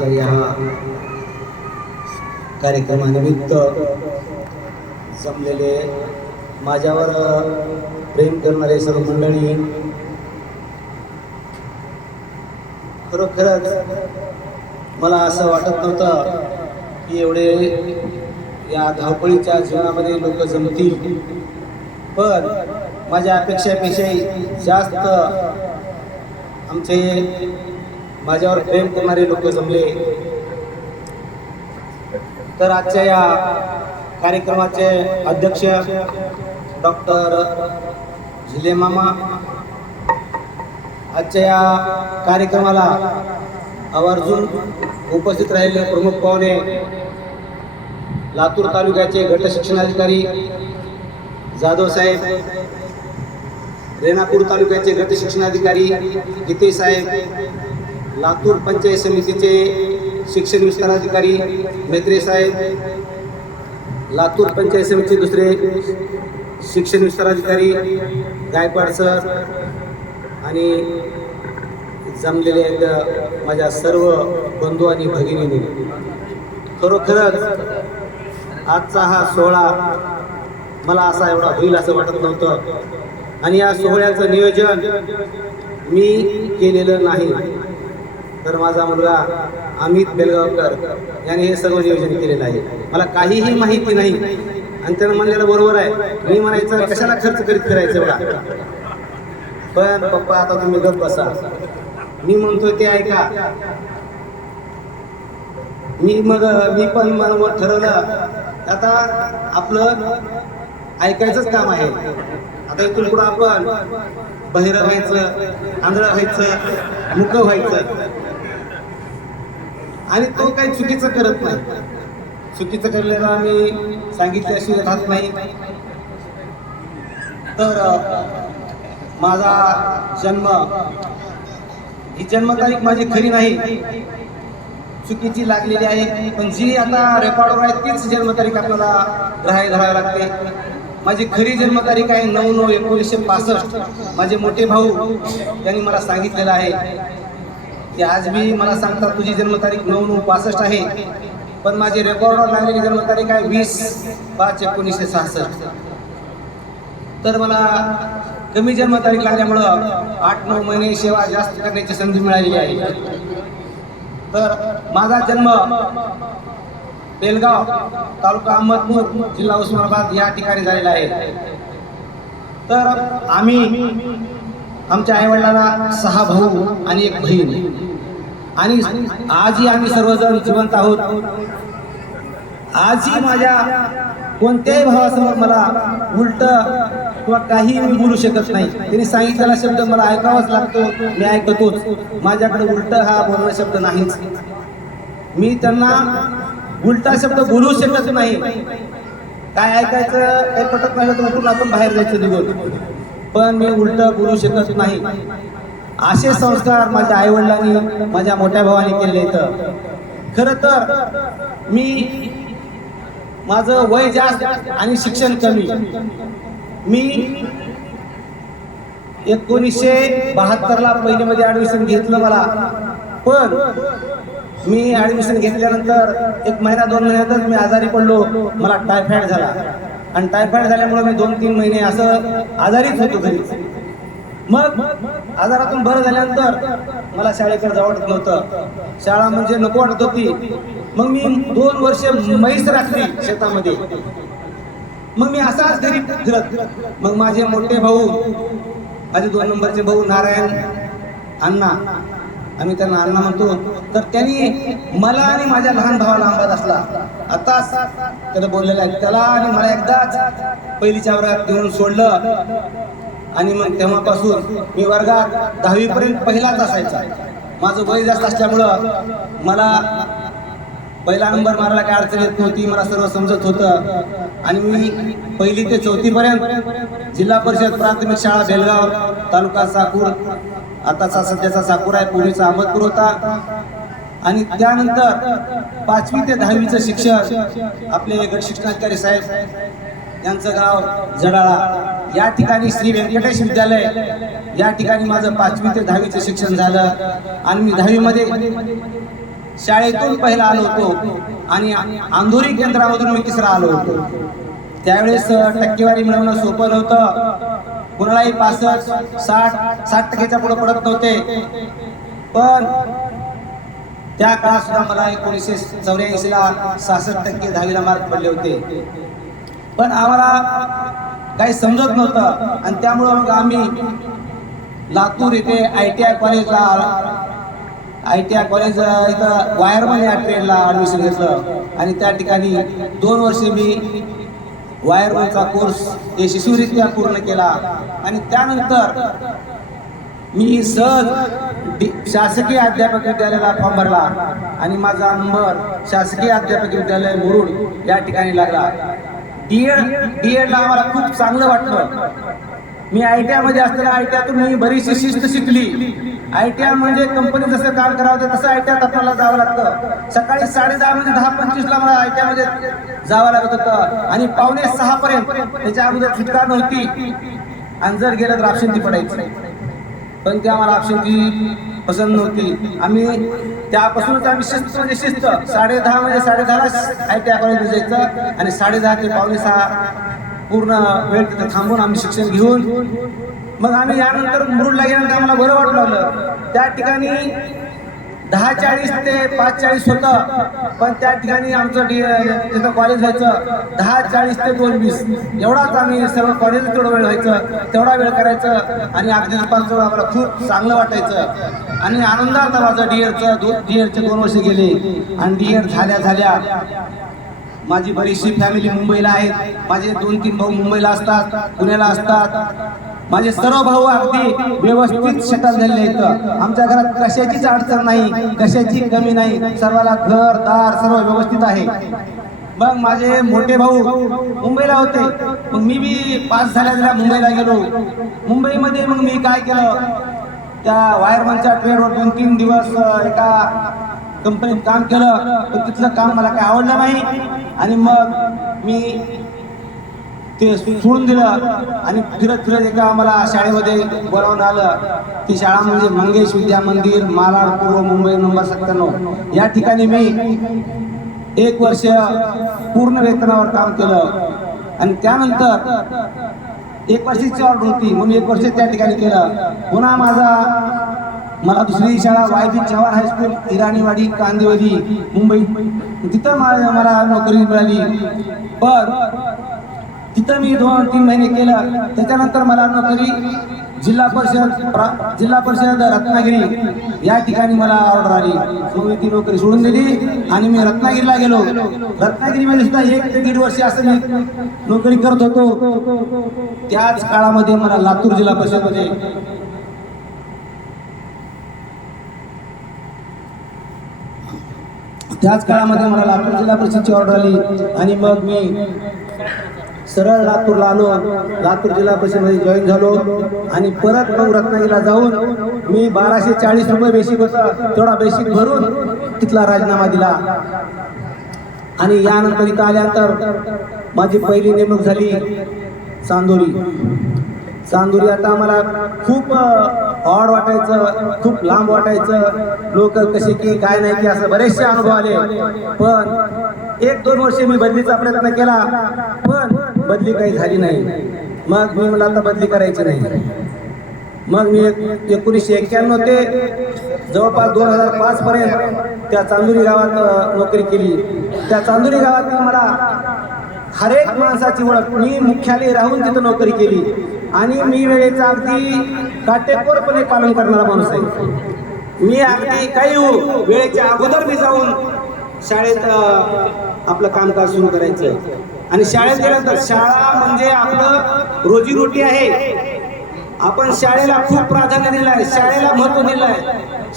या कार्यक्रमानिमित्त जमलेले माझ्यावर प्रेम करणारे सर्व मंडळी, खरोखरच मला असं वाटत नव्हतं की एवढे या धावपळीच्या जीवनामध्ये लोक जमतील, पण माझ्या अपेक्षेपेक्षाही जास्त आमचे माझ्यावर प्रेम करणारे लोक जमले. तर आजच्या या कार्यक्रमाचे अध्यक्ष डॉक्टर झिले मामा, आजच्या या कार्यक्रमाला आवर्जून उपस्थित राहिलेले प्रमुख पाहुणे, लातूर तालुक्याचे गट शिक्षणाधिकारी जाधव साहेब, रेणापूर तालुक्याचे गट शिक्षणाधिकारी गीते साहेब, लातूर पंचायत समितीचे शिक्षण विस्ताराधिकारी मेत्रे साहेब, लातूर पंचायत समितीचे दुसरे शिक्षण विस्ताराधिकारी गायकवाड सर आणि जमलेले आहेत माझ्या सर्व बंधू आणि भगिनींनी. खरोखरच आजचा हा सोहळा मला असा एवढा होईल असं वाटत नव्हतं, आणि या सोहळ्याचं नियोजन मी केलेलं नाही, तर माझा मुलगा अमित बेलगावकर याने हे सर्व नियोजन केलेलं आहे. मला काहीही माहिती नाही, आणि त्यानं म्हणलेलं बरोबर आहे. मी म्हणायचं कशाला खर्च करीत फिरायचं एवढा, पण पप्पा आता तुम्ही गप्प बसा, मी म्हणतोय ते ऐका. मी पण मनावर ठरवलं आता आपलं ऐकायचंच काम आहे. आता इथून पुढं आपण बहिरं व्हायचं, आंधळं व्हायचं, मुकं व्हायचं, आणि तो काही चुकीचं करत नाही. चुकीचं करलेलं आम्ही सांगितल्याशिवाय राहत नाही. तर माझा जन्म, ही जन्मतारीख माझी खरी नाही, चुकीची लागलेली आहे, पण जी आता रेकॉर्डवर आहे तीच जन्मतारीख आपल्याला धरावी लागते. माझी खरी जन्मतारीख आहे 9/9/1965. माझे मोठे भाऊ त्यांनी मला सांगितलेलं आहे की आज मी मला सांगतात तुझी जन्मतारीख 9/9/65 आहे, पण माझी रेकॉर्डवर लागलेली जन्मतारीख आहे 20/5/1966. तर मला कमी जन्मतारीख लागल्यामुळं 8-9 महिने सेवा जास्त करण्याची संधी मिळालेली आहे. तर माझा जन्म बेलगाव, तालुका अहमदपूर, जिल्हा उस्मानाबाद या ठिकाणी झालेला आहे. तर आम्ही आमच्या आईवडिलांना 6 भाऊ आणि 1 बहीण, आणि आजही आम्ही सर्वजण जिवंत आहोत. आजही माझ्या कोणत्याही भावासमोर मला उलट किंवा काही मी बोलू शकत नाही. त्यांनी सांगितलेला शब्द मला ऐकावाच लागतो, मी ऐकतोच. माझ्याकडे उलट हा बोलणं शब्द नाहीच. मी त्यांना उलटा शब्द बोलू शकत नाही. काय ऐकायचं काही पटत नाही तर उठून आपण बाहेर जायचं निघून, पण मी उलट बोलू शकत नाही. असे संस्कार माझ्या आईवडिलांनी, माझ्या मोठ्या भावाने केले. तर खरं तर माझं वय जास्त आणि शिक्षण कमी. मी 1972ला पहिलीमध्ये ॲडमिशन घेतलं मला, पण मी ॲडमिशन घेतल्यानंतर 1 महिना 2 महिन्यातच मी आजारी पडलो. मला टायफॉइड झाला, आणि टायफॉइड झाल्यामुळे मी 2-3 महिने असं आजारीच होतो घरी. मग आजारातून बरं झाल्यानंतर मला शाळेकडे जावं वाटत नव्हतं, शाळा म्हणजे नको वाटत होती. मग मी 2 वर्ष म्हैस राखली शेतामध्ये. मग मी असाच घरी फिरत, मग माझे मोठे भाऊ, माझे 2 नंबरचे भाऊ नारायण अण्णा, आम्ही त्यांना अण्णा म्हणतो, तर त्यांनी मला आणि माझ्या लहान भावाला आंबा असला आताच त्याला बोललेला आहे. त्याला आणि मला एकदाच पहिलीच्या वर्गात घेऊन सोडलं, आणि मग तेव्हापासून मी वर्गात 10वी पर्यंत पहिलाच असायचा. माझं वय जास्त असल्यामुळं मला पहिला नंबर मारायला काय अडचण येत नव्हती, मला सर्व समजत होतं. आणि मी 1ली ते 4थी पर्यंत जिल्हा परिषद प्राथमिक शाळा बेलगाव, तालुका साकूर, आताचा सध्याचा साकूर आहे, पूर्वीचा अहमदपूर होता. आणि त्यानंतर 5वी ते 10वीचं शिक्षण आपले गट शिक्षणाधिकारी साहेब यांचं गाव जडाळा, या ठिकाणी श्री व्यंकटेश विद्यालय, या ठिकाणी माझं 5वी ते 10वीचं शिक्षण झालं. आणि मी 10वी मध्ये शाळेतून पहिला आलो होतो आणि अंधोरी केंद्रामधून मी तिसरा आलो होतो. त्यावेळेस टक्केवारी मिळवणं सोपं नव्हतं. कुणालाही 65, 60% पुढे पडत नव्हते. पण त्या काळात सुद्धा मला 1984ला 66% 10वीला मार्क पडले होते. पण आम्हाला काही समजत नव्हतं आणि त्यामुळं मग आम्ही लातूर येथे ITI कॉलेज इथं वायरमन या ट्रेडला ॲडमिशन घेतलं आणि त्या ठिकाणी 2 वर्षे मी वायरमनचा कोर्स यशस्वीरित्या पूर्ण केला. आणि त्यानंतर मी सहज शासकीय अध्यापक विद्यालयाला फॉर्म भरला आणि माझा नंबर शासकीय अध्यापक विद्यालय मुरुड या ठिकाणी लागला. डीएडला आम्हाला खूप चांगलं वाटलं. मी ITI मध्ये असताना ITI मी बरीचशी शिस्त शिकली. ITI म्हणजे कंपनी जसं काम करावं ते तसं ITI आपल्याला जावं लागतं. सकाळी 10:30 म्हणजे 10:25ला मला ITI मध्ये जावं लागत होतं आणि 5:45 पर्यंत त्याच्या अगोदर सुटका नव्हती. आणि जर गेलं तर आपशिंती पडायची. पण ते आम्हाला आपशिंती पसंत नव्हती. आम्ही त्यापासूनच आम्ही शिस्त म्हणजे शिस्त 10:30 म्हणजे 10:30ला ITI कॉलेज जायचं आणि 10:30 ते 5:45 पूर्ण वेळ तिथं थांबून आम्ही शिक्षण घेऊन मग आम्ही यानंतर मुरुडला गेल्यानंतर आम्हाला बरं वाटलं लागलं. त्या ठिकाणी 10:40 ते 5:40 होतं. पण त्या ठिकाणी आमचं तिथं कॉलेज व्हायचं 10:40 ते 2:20 एवढाच. आम्ही सर्व कॉलेज तेवढा वेळ व्हायचं, तेवढा वेळ करायचं आणि अगदी दुपारचं आम्हाला खूप चांगलं वाटायचं आणि आनंदात माझं डीएडचे 2 वर्ष गेले. आणि डीएड झाल्या माझी बरीचशी फॅमिली मुंबईला आहेत. माझे 2-3 भाऊ मुंबईला असतात, पुण्याला असतात. माझे सर्व भाऊ अगदी व्यवस्थित सेटल झालेले आहेत. आमच्या घरात कशाचीच अडचण नाही, कशाची कमी नाही. सर्वाला घर दार सर्व व्यवस्थित आहे. मग माझे मोठे भाऊ मुंबईला होते. मग मी पास झाल्या मुंबईला गेलो. मुंबईमध्ये मग मी काय केलं, त्या वायरमनच्या ट्रेडवर 2-3 दिवस एका कंपनीत काम केलं. पण तिथलं काम मला काही आवडलं नाही आणि मग मी ते सोडून दिलं आणि फिरत एका मला शाळेमध्ये बोलावून आलं. ती शाळा म्हणजे मंगेश विद्या मंदिर, मालाड पूर्व, मुंबई नंबर 97. या ठिकाणी मी 1 वर्ष पूर्ण वेतनावर काम केलं आणि त्यानंतर 1 वर्षाची ऑर्डर होती म्हणून 1 वर्ष त्या ठिकाणी केलं. पुन्हा मला दुसरी शाळा YB चव्हाण हायस्कूल, इराणीवाडी, कांदिवली, मुंबई, तिथं मला नोकरी मिळाली. पण तिथं मी 2-3 महिने केलं. त्याच्यानंतर मला नोकरी जिल्हा परिषद रत्नागिरी या ठिकाणी मला ऑर्डर आली. मग मी ती नोकरी सोडून दिली आणि मी रत्नागिरीला गेलो. रत्नागिरीमध्ये सुद्धा 1 ते 1.5 वर्ष असं मी नोकरी करत होतो. त्याच काळामध्ये मला लातूर जिल्हा परिषदमध्ये लातूर जिल्हा परिषदची ऑर्डर आली आणि मग मी सरळ लातूरला आलो. लातूर जिल्हा परिषदमध्ये जॉईन झालो आणि परत मग रत्नागिरीला जाऊन मी 1240 रुपये बेसिक होता, तेवढा बेसिक भरून तिथला राजीनामा दिला. आणि यानंतर इथं आल्यानंतर माझी पहिली नेमणूक झाली चांदोरी. आता मला खूप ऑड वाटायचं, खूप लांब वाटायचं. लोक कसे की काय नाही की असं बरेचसे अनुभव आले. पण 1-2 वर्षे मी बदलीचा प्रयत्न केला पण बदली काही झाली नाही. मग मी मला आता बदली करायची नाही. मग मी 1991 ते जवळपास 2005 पर्यंत त्या चांदोरी गावात नोकरी केली. त्या चांदोरी गावात मला हरेक माणसाची ओळख, मी मुख्यालय राहून तिथं नोकरी केली आणि मी वेळेचं अगदी काटेकोरपणे पालन करणारा माणूस आहे. मी अगदी काही वेळेच्या अगोदर मी जाऊन शाळेत आपलं कामकाज सुरू करायचं. आणि शाळेत गेल्यानंतर शाळा म्हणजे आपलं रोजीरोटी आहे. आपण शाळेला खूप प्राधान्य दिलं आहे, शाळेला महत्त्व दिलं आहे,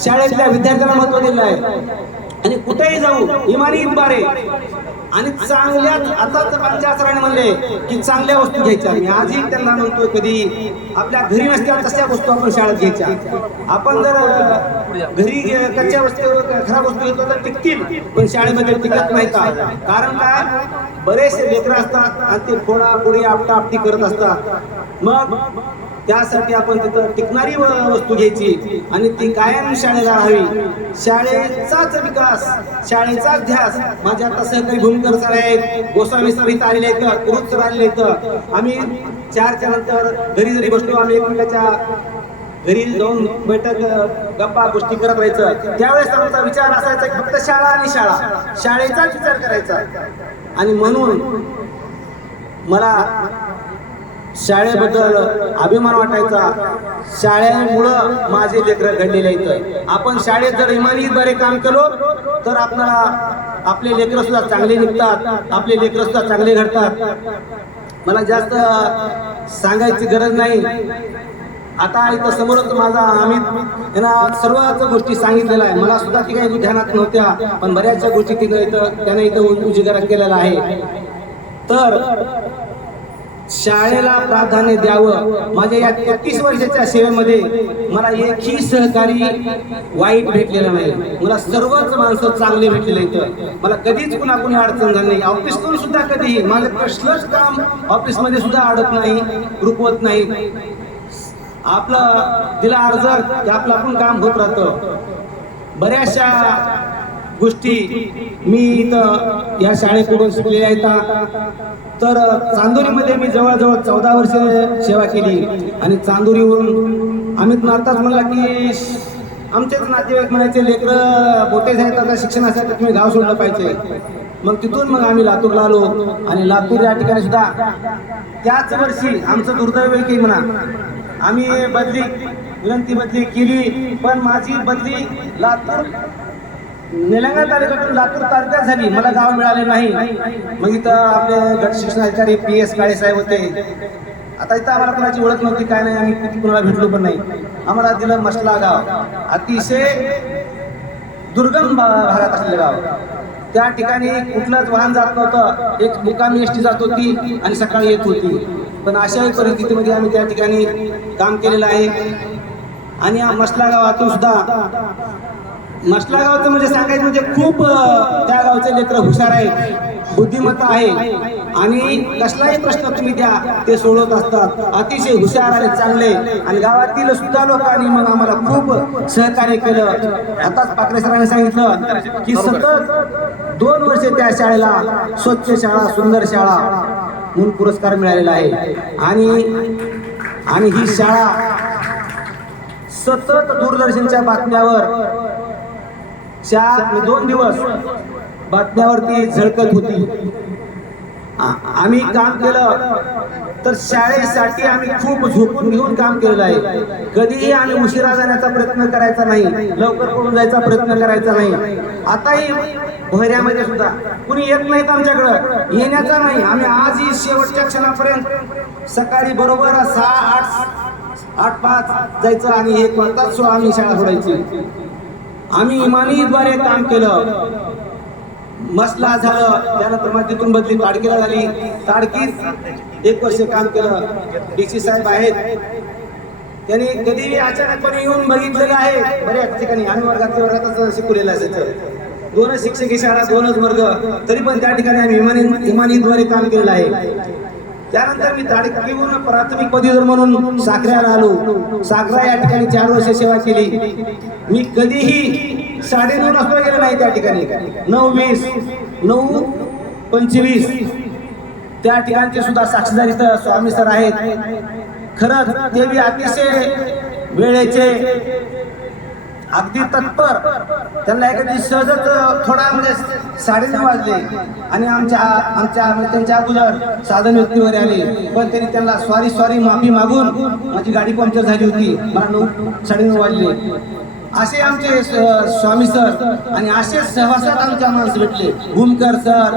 शाळेतल्या विद्यार्थ्यांना महत्त्व दिलं आहे. आणि कुठेही जाऊ इमानी बारे आणि चांगल्याच, आताच पंचासराने म्हणले की चांगल्या वस्तू घ्यायच्या. मी आजही त्यांना म्हणतोय, कधी आपल्या घरी नसत्या तशा वस्तू आपण शाळेत घ्यायच्या. आपण जर घरी कच्च्या वस्तू खराब वस्तू घेतो तर टिकतील, पण शाळेमध्ये टिकत नाही का? कारण काय, बरेचसे लेकरं असतात आणि ते फोडाफोडी आपटा आपटी करत असतात. मग त्यासाठी आपण तिथं टिकणारी वस्तू घ्यायची आणि ती कायम शाळेला राहावी. शाळेचाच विकास, शाळेचाच ध्यास. माझे आता सहकारी भूमिकर सर आहेत, गोस्वामी सर इथं आलेले आहेत, कुरुप सर आलेले आहेत. आम्ही 4च्या नंतर घरी जरी बसलो, आम्ही एकमेकाच्या घरी जाऊन बैठक गप्पा गोष्टी करत राहायचं. त्यावेळेस आमचा विचार असायचा की फक्त शाळा आणि शाळा, शाळेचाच विचार करायचा. आणि म्हणून मला शाळेबद्दल अभिमान वाटायचा. शाळेमुळं माझे लेकरं घडलेले आहेत. आपण शाळेत जर इमानीद्वारे काम केलो तर आपल्याला आपले लेकरं सुद्धा चांगले निघतात, आपले लेकरं सुद्धा चांगले घडतात. मला जास्त सांगायची गरज नाही. आता इथं समोरच माझा अमित यांना सर्वच गोष्टी सांगितलेल्या आहे. मला सुद्धा ती काही ध्यानात नव्हत्या, पण बऱ्याचशा गोष्टी त्याने इथं उजागर केलेला आहे. तर शाळेला प्राधान्य द्यावं. माझ्या या 33 वर्षाच्या सेवेमध्ये मला एकही सहकारी वाईट भेटलेला नाही. मला सर्वच माणसं चांगले भेटलेले आहेत. मला कधीच कुणी अडचण झाली नाही. ऑफिसकडून सुद्धा कधीही माझं कसलंच काम ऑफिसमध्ये सुद्धा अडत नाही, रुकवत नाही. आपलं दिला अर्ज की आपलं आपण काम होत राहतं. बऱ्याचशा गोष्टी मी इथं या शाळेकडून शिकलेल्या आहेत. तर चांदोरीमध्ये मी जवळजवळ 14 वर्ष सेवा केली. आणि चांदोरीवरून अमित नाताच म्हणला की आमचेच नातेवाईक म्हणायचे लेकरं मोठे झाले तर शिक्षणासाठी तुम्ही गाव सोडलं पाहिजे. मग तिथून मग आम्ही लातूरला आलो. आणि लातूर या ठिकाणी सुद्धा त्याच वर्षी आमचं दुर्दैव आहे की म्हणा, आम्ही विनंती बदली केली, पण माझी बदली लातूर निलंगा तालुक्यातून लातूर तालुक्यात झाली. मला गाव मिळाले नाही. मग इथं आपले गट शिक्षणाधिकारी PS काळे साहेब होते. आता इथं आम्हाला कोणाची ओळख नव्हती, काय नाही, आम्ही किती कोणाला भेटलो पण नाही. आम्हाला दिलं मसला गाव, अतिशय दुर्गम भागात असलेलं गाव. त्या ठिकाणी कुठलंच वाहन जात नव्हतं. एक मुकामी एसटी जात होती आणि सकाळी येत होती. पण अशाही परिस्थितीमध्ये आम्ही त्या ठिकाणी काम केलेलं आहे. आणि या मसला गावातून सुद्धा, मसला गावचं म्हणजे सांगायचं म्हणजे खूप त्या गावचे लेकरं हुशार आहेत, बुद्धिमत्ता आहे. आणि कसलाही प्रश्न तुम्ही द्या ते सोडवत असतात. अतिशय हुशार आणि चांगले. आणि गावातील सुद्धा लोकांनी मग आम्हाला खूप सहकार्य केलं. आताच पाकरे सरांनी सांगितलं की सतत 2 वर्षे त्या शाळेला स्वच्छ शाळा, सुंदर शाळा म्हणून पुरस्कार मिळालेला आहे. आणि ही शाळा सतत दूरदर्शनच्या बातम्यावर 2 दिवस बातम्यावरती झळकत होती. आम्ही काम केलं तर शाळेसाठी आम्ही खूप झोपून घेऊन काम केलेलं आहे. कधीही आम्ही उशिरा जाण्याचा प्रयत्न करायचा नाही, लवकर पळून जायचा प्रयत्न करायचा नाही. आताही भोयऱ्यामध्ये सुद्धा कुणी येत नाहीत आमच्याकडं, येण्याचा नाही. आम्ही आजही शेवटच्या क्षणापर्यंत सकाळी बरोबर 6:05 जायचं आणि 1 वाजताच आम्ही शाळा सोडायची. आम्ही इमानीद्वारे काम केलं. मसला झालं, त्यानंतर मग तिथून बदली ताडकीला झाली. ताडकीत 1 वर्ष काम केलं. DC साहेब आहेत, त्यांनी कधीही अचानकपणे येऊन बघितलेलं आहे. बऱ्याच ठिकाणी आम्ही वर्गातच शिकवलेलं असायचं. 2च शिक्षक ही शाळा, 2च वर्ग, तरी पण त्या ठिकाणी आम्ही इमानीद्वारे काम केलेलं आहे. त्यानंतर मी ताडकीहून प्राथमिक पदवीधर म्हणून साखऱ्याला आलो. साखरा या ठिकाणी 4 वर्ष सेवा केली. मी कधीही 9:30 वाजता गेलो नाही त्या ठिकाणी. 9:20, 9:25 त्या ठिकाणचे सुद्धा साक्षीदार इथं स्वामी सर आहेत. खरंच ते बी अतिशय वेळेचे, अगदी तत्पर. त्यांना एखादी सहजच थोडा म्हणजे 9:30 वाजले आणि त्यांच्या अगोदर साधन व्यक्तीवर आले, पण त्यांनी त्यांना सॉरी माफी मागून माझी गाडी पंक्चर झाली होती. मला 9:30 वाजले. असे आमचे स्वामी सर आणि असे सहवासात आमच्या माणसं भेटले. भूमकर सर,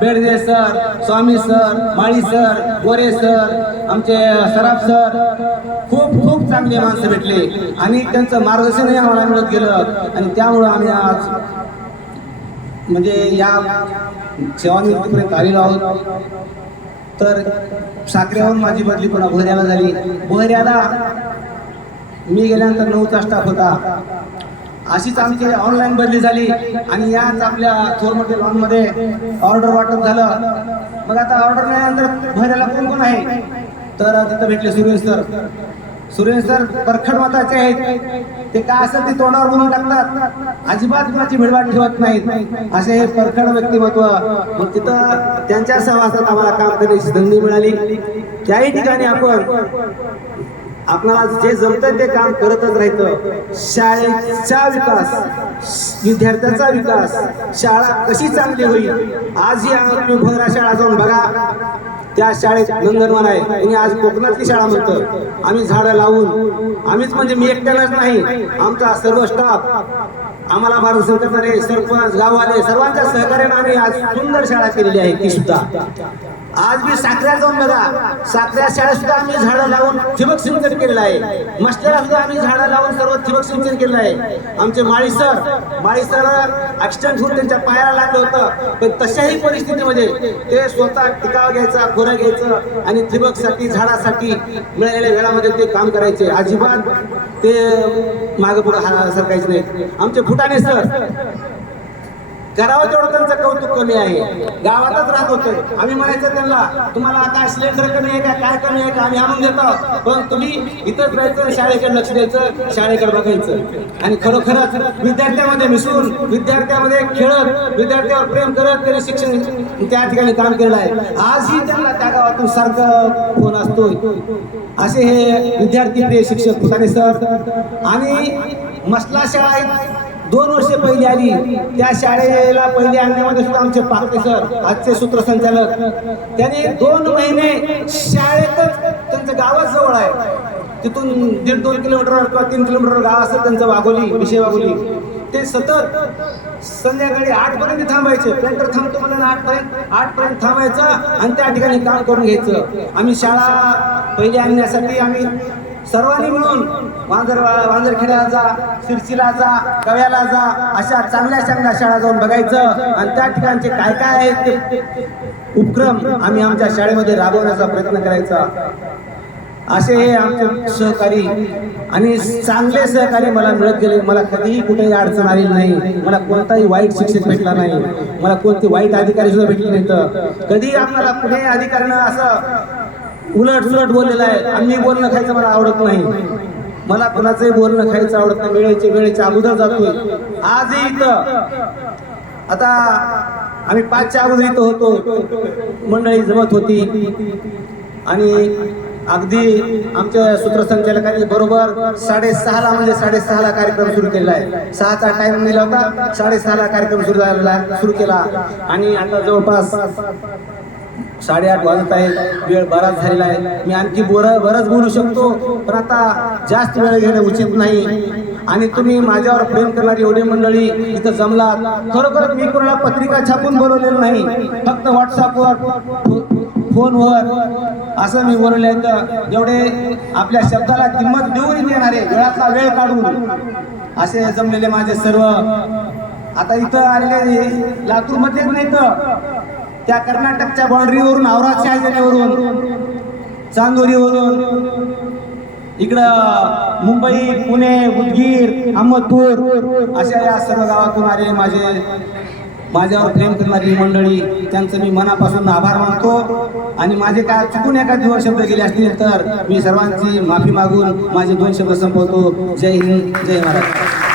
बेडदे सर, स्वामी सर, माळी सर, गोरे सर, आमचे सराफ सर, खूप चांगले माणसं भेटले. आणि त्यांचं मार्गदर्शनही आम्हाला मिळत गेलं. आणि त्यामुळं आम्ही आज म्हणजे या सेवानिवृत्तीपर्यंत आलेलो आहोत. तर साखरेहून माझी बदली पुन्हा भोयऱ्याला झाली. भोयऱ्याला मी गेल्यानंतर 9चा स्टाफ होता. अशीच आमची ऑनलाईन बदली झाली. आणि याच आपल्या थोरमोठे लॉनमध्ये ऑर्डर वाटप झालं. मग आता ऑर्डर मिळाल्यानंतर भोयऱ्याला कोण आहे, तर तिथं भेटले सुरेश सर. सुरेश सर परखड मताचे आहेत. ते काय असेल ते तोंडावर बोलून टाकतात, अजिबात कुणाची भिडवाट ठेवत नाहीत. असे हे परखड व्यक्तिमत्व. मग तिथं त्यांच्या सहवासात आम्हाला काम करण्याची संधी मिळाली. त्याही ठिकाणी आपल्याला जे जमतं ते काम करतच राहायचं. शाळेचा विकास, विद्यार्थ्याचा विकास, शाळा कशी चांगली होईल. आजही तुम्ही भोरा शाळा जाऊन बघा, त्या शाळेत नंदनवन आहे. आणि आज कोकणातली शाळा म्हणतं. आम्ही झाडं लावून, आम्हीच म्हणजे मी एकट्यालाच नाही, आमचा सर्व स्टाफ, आम्हाला मार्गदर्शन करणारे सरपंच, गाववाले सर्वांच्या सहकार्याने आम्ही आज सुंदर शाळा केलेली आहे. ती सुद्धा आज मी साखऱ्या जाऊन बघा, साखऱ्या शाळेत सुद्धा आम्ही झाडं लावून ठिबक सिंचन केलेलं आहे. मस्त्याला सुद्धा आम्ही झाडं लावून सर्व ठिबक सिंचन केलेलं आहे. आमचे माळी सर ऍक्सिडेंट होऊन त्यांच्या पायाला लागलं होतं, पण तशाही परिस्थितीमध्ये ते स्वतः टिकाव घ्यायचा, खोरं घ्यायचं आणि ठिबकसाठी, झाडासाठी मिळालेल्या वेळामध्ये ते काम करायचे. अजिबात ते मागं पुढं सरकायचे नाही. आमचे फुटाणे सर, करावं तेवढं त्यांचं कौतुक कमी आहे. गावातच राहत होते. आम्ही म्हणायचं त्यांना, तुम्हाला काय सिलेंडर कमी आहे का, काय कमी आहे का, आम्ही आणून देतो, पण तुम्ही इथंच राहायचं, शाळेकडे लक्ष द्यायचं, शाळेकडे बघायचं. आणि खरोखरच विद्यार्थ्यामध्ये मिसळून, विद्यार्थ्यामध्ये खेळत, विद्यार्थ्यावर प्रेम करत त्यांनी शिक्षण त्या ठिकाणी काम केलेलं आहे. आजही त्यांना त्या गावातून सारखं फोन असतोय. असे हे विद्यार्थी प्रिय शिक्षक फुटाणे सर. आणि मसला शाळा 2 वर्षे पहिली आली, त्या शाळेला पहिली आणण्यामध्ये सुद्धा आमचे पाकटे सर, आजचे सूत्रसंचालक, त्यांनी 2 महिने शाळेतच, त्यांचं गावच जवळ आहे, तिथून 1.5-2 किलोमीटरवर किंवा 3 किलोमीटरवर गाव असतं त्यांचं, वाघोली, विषय वाघोली. ते सतत संध्याकाळी 8 पर्यंत थांबायचे. पेंटर थांबतो म्हणून 8 पर्यंत थांबायचं आणि त्या ठिकाणी काम करून घ्यायचं. आम्ही शाळा पहिली आणण्यासाठी आम्ही सर्वांनी मिळून वांजरखेड्याला जा, शिरसीला जा, कव्याला जा, अशा चांगल्या शाळा जाऊन बघायचं आणि त्या ठिकाणचे काय काय आहेत ते उपक्रम आम्ही आमच्या शाळेमध्ये राबवण्याचा प्रयत्न करायचा. असे हे आमचे सहकारी आणि चांगले सहकारी मला मिळत गेले. मला कधीही कुठेही अडचण आली नाही. मला कोणताही वाईट शिक्षक भेटला नाही. मला कोणते वाईट अधिकारी सुद्धा भेटले नाहीत. कधी आम्हाला कुठेही अधिकाऱ्यानं असं उलट बोललेलं आहे. आम्ही बोलणं खायचं मला आवडत नाही. मला कोणाचंही बोलणं खायचं आवडत नाही. वेळेच्या अगोदर जातोय. आजही इथं, आता आम्ही 5च्या अगोदर इथं होतो, मंडळी जमत होती आणि अगदी आमच्या सूत्रसंचालकांनी बरोबर 6:30ला म्हणजे 6:30ला कार्यक्रम सुरू केलेला आहे. 6चा टाइम दिला होता, 6:30ला कार्यक्रम सुरू केला आणि आता जवळपास 8:30 वाजत आहे. वेळ बराच झालेला आहे. मी आणखी बरंच बोलू शकतो, पण आता जास्त वेळ घेणं उचित नाही. आणि तुम्ही माझ्यावर प्रेम करणारी एवढी मंडळी इथं जमलात. खरोखर मी कोणाला पत्रिका छापून बोलवलेलं नाही, फक्त व्हॉट्सअपवर, फोनवर असं मी बोलले. तर एवढे आपल्या शब्दाला किंमत देऊन येणारे, वेळातला वेळ काढून असे जमलेले माझे सर्व आता इथं आलेले लातूरमध्येच नाही तर त्या कर्नाटकच्या बाउंड्रीवरून, औराद शहाजनीवरून, चांदोरीवरून, इकडं मुंबई, पुणे, उदगीर, अहमदपूर अशा या सर्व गावातून आलेले माझ्यावर प्रेम करणारी मंडळी, त्यांचं मी मनापासून आभार मानतो. आणि माझे काय चुकून एखाद 2 शब्द गेले असतील तर मी सर्वांची माफी मागून माझे 2 शब्द संपवतो. जय हिंद, जय महाराष्ट्र.